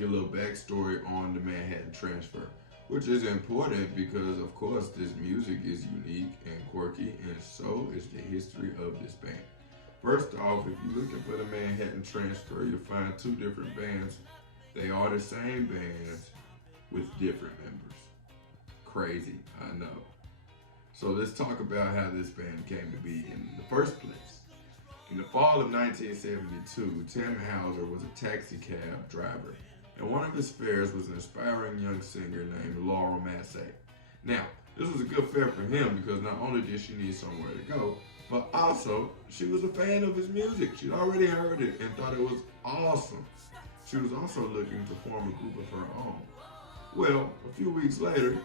you a little backstory on the Manhattan Transfer, which is important because, of course, this music is unique and quirky, and so is the history of this band. First off, if you're looking for the Manhattan Transfer, you'll find two different bands. They are the same bands with different members. Crazy, I know. So let's talk about how this band came to be in the first place. In the fall of 1972, Tim Hauser was a taxi cab driver, and one of his fares was an aspiring young singer named Laurel Massey. Now, this was a good fare for him because not only did she need somewhere to go, but also she was a fan of his music. She'd already heard it and thought it was awesome. She was also looking to form a group of her own. Well, a few weeks later,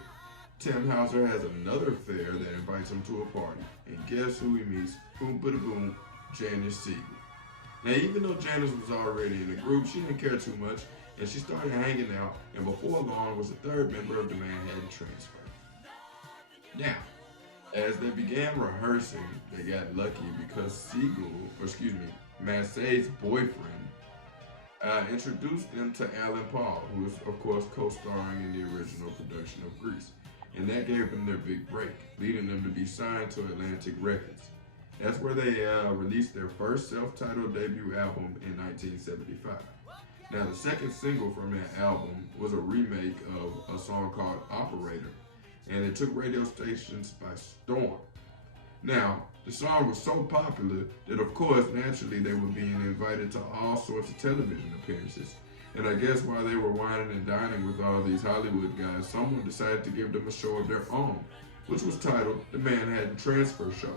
Tim Hauser has another fare that invites him to a party. And guess who he meets? Boom, bada boom, Janice Siegel. Now, even though Janice was already in the group, she didn't care too much, and she started hanging out, and before long was the third member of the Manhattan Transfer. Now, as they began rehearsing, they got lucky because Massey's boyfriend, introduced them to Alan Paul, who was, of course, co-starring in the original production of Grease. And that gave them their big break, leading them to be signed to Atlantic Records. That's where they released their first self-titled debut album in 1975. Now, the second single from that album was a remake of a song called Operator, and it took radio stations by storm. Now, the song was so popular that, of course, naturally they were being invited to all sorts of television appearances. And I guess while they were whining and dining with all these Hollywood guys, someone decided to give them a show of their own, which was titled The Manhattan Transfer Show.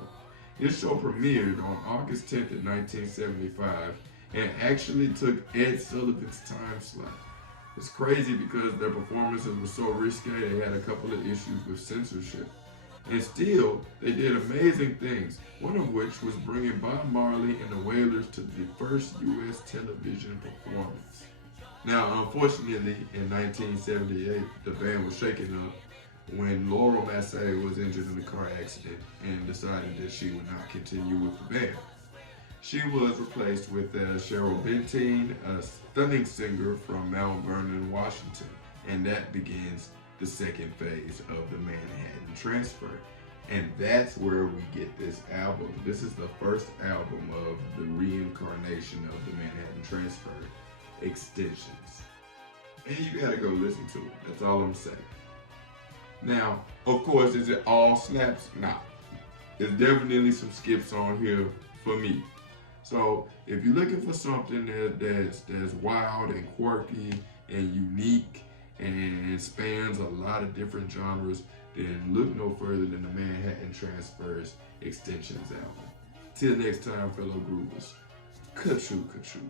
This show premiered on August 10th of 1975 and actually took Ed Sullivan's time slot. It's crazy because their performances were so risque, they had a couple of issues with censorship. And still, they did amazing things, one of which was bringing Bob Marley and the Wailers to the first U.S. television performance. Now, unfortunately, in 1978, the band was shaken up when Laurel Massey was injured in a car accident and decided that she would not continue with the band. She was replaced with Cheryl Benteen, a stunning singer from Mount Vernon, Washington, and that begins the second phase of the Manhattan Transfer. And that's where we get this album. This is the first album of the reincarnation of the Manhattan Transfer, Extensions. And you gotta go listen to it. That's all I'm saying. Now, of course, is it all snaps? Nah. There's definitely some skips on here for me. So if you're looking for something that's wild and quirky and unique and spans a lot of different genres, then look no further than the Manhattan Transfer's Extensions album. Till next time, fellow groovers. Ka-choo, ka-choo.